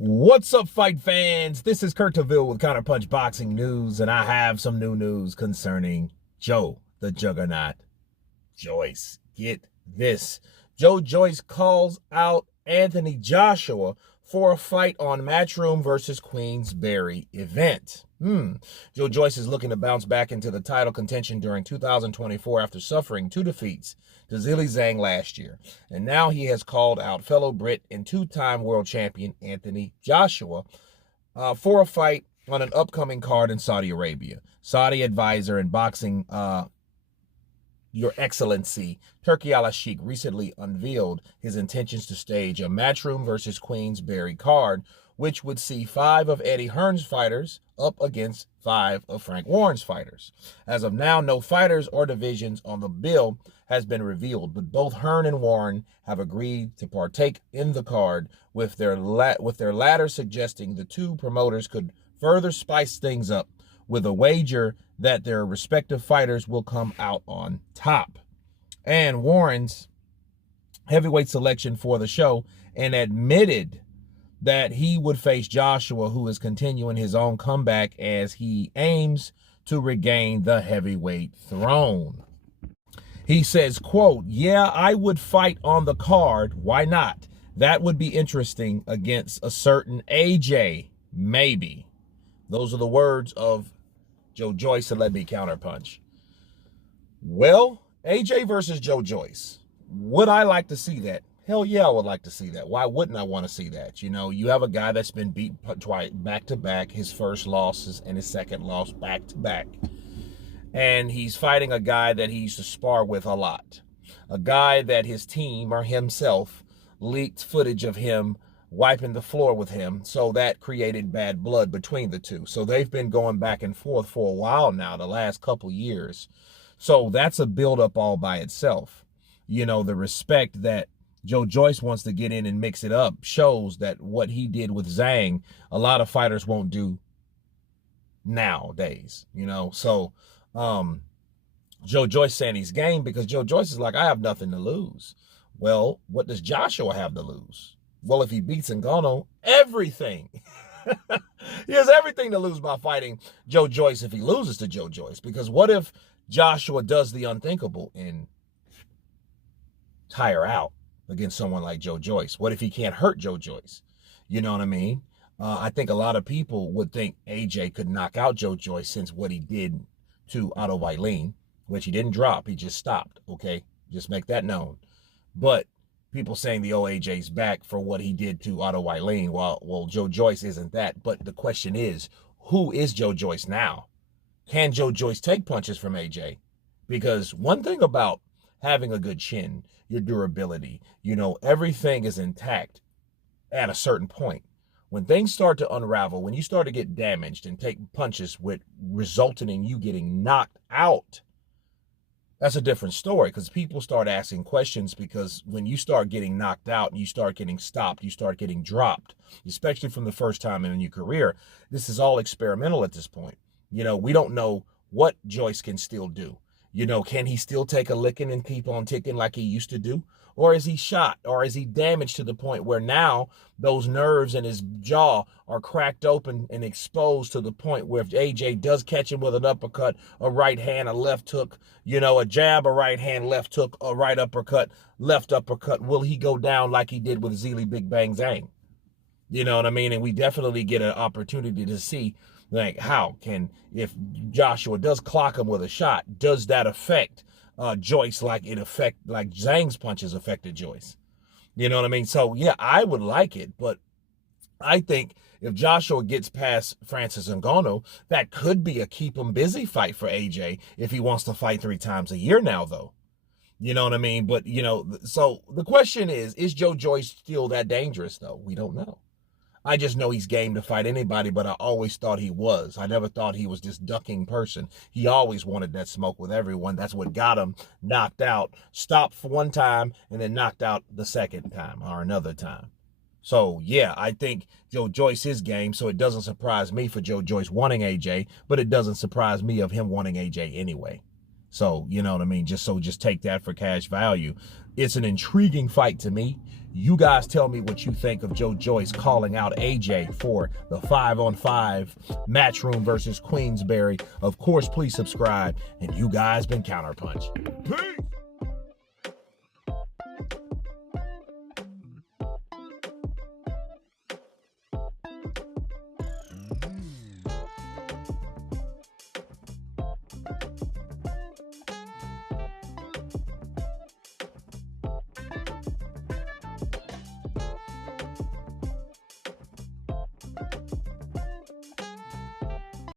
What's up, fight fans? This is Kurt Taville with Counterpunched Boxing News, and I have some new news concerning Joe, the Juggernaut, Joyce. Get this. Joyce calls out Anthony Joshua for a fight on Matchroom versus Queensberry event. Joyce is looking to bounce back into the title contention during 2024 after suffering 2 defeats to Zhilei Zhang last year. And now he has called out fellow Brit and 2-time world champion Anthony Joshua for a fight on an upcoming card in Saudi Arabia. Saudi advisor and boxing Your Excellency, Turki Al-Sheikh, recently unveiled his intentions to stage a Matchroom versus Queensberry card, which would see 5 of Eddie Hearn's fighters up against 5 of Frank Warren's fighters. As of now, no fighters or divisions on the bill has been revealed, but both Hearn and Warren have agreed to partake in the card, with their latter suggesting the two promoters could further spice things up with a wager that their respective fighters will come out on top. And Warren's heavyweight selection for the show and admitted that he would face Joshua, who is continuing his own comeback as he aims to regain the heavyweight throne. He says, quote, "Yeah, I would fight on the card. Why not? That would be interesting against a certain AJ, maybe." Those are the words of Joyce, and let me counterpunch. Well, AJ versus Joyce. Would I like to see that? Hell yeah, I would like to see that. Why wouldn't I want to see that? You know, you have a guy that's been beat twice back-to-back, his first losses and his second loss back-to-back. And he's fighting a guy that he used to spar with a lot. A guy that his team or himself leaked footage of him wiping the floor with him, so that created bad blood between the two. So they've been going back and forth for a while now, the last couple years. So that's a build-up all by itself. You know, the respect that Joyce wants to get in and mix it up shows that what he did with Zhang, a lot of fighters won't do nowadays, you know. So Joyce saying he's game because Joyce is like, I have nothing to lose. Well, what does Joshua have to lose? Well, if he beats Ngannou, everything. He has everything to lose by fighting Joyce if he loses to Joyce. Because what if Joshua does the unthinkable and tire out against someone like Joyce? What if he can't hurt Joyce? You know what I mean? I think a lot of people would think AJ could knock out Joyce since what he did to Otto Wallin, which he didn't drop. He just stopped, okay? Just make that known. But people saying the AJ's back for what he did to Otto Wallin. Well, Joyce isn't that. But the question is, who is Joyce now? Can Joyce take punches from AJ? Because one thing about having a good chin, your durability, you know, everything is intact at a certain point. When things start to unravel, when you start to get damaged and take punches with resulting in you getting knocked out, that's a different story, because people start asking questions, because when you start getting knocked out and you start getting stopped, you start getting dropped, especially from the first time in your career. This is all experimental at this point. You know, we don't know what Joyce can still do. You know, can he still take a licking and keep on ticking like he used to do? Or is he shot? Or is he damaged to the point where now those nerves in his jaw are cracked open and exposed to the point where if AJ does catch him with an uppercut, a right hand, a left hook, you know, a jab, a right hand, left hook, a right uppercut, left uppercut, will he go down like he did with Zhilei Big Bang Zhang? You know what I mean? And we definitely get an opportunity to see, like, how can, if Joshua does clock him with a shot, does that affect Joyce like Zhang's punches affected Joyce? You know what I mean? So, yeah, I would like it, but I think if Joshua gets past Francis Ngannou, that could be a keep him busy fight for AJ if he wants to fight 3 times a year now, though. You know what I mean? But, you know, so the question is Joyce still that dangerous, though? We don't know. I just know he's game to fight anybody, but I always thought he was. I never thought he was this ducking person. He always wanted that smoke with everyone. That's what got him knocked out, stopped for one time, and then knocked out the second time or another time. So, yeah, I think Joyce is game, so it doesn't surprise me for Joyce wanting AJ, but it doesn't surprise me of him wanting AJ anyway. So, you know what I mean? Just take that for cash value. It's an intriguing fight to me. You guys tell me what you think of Joyce calling out AJ for the 5-on-5 Matchroom versus Queensberry. Of course, please subscribe. And you guys been Counterpunched. Peace!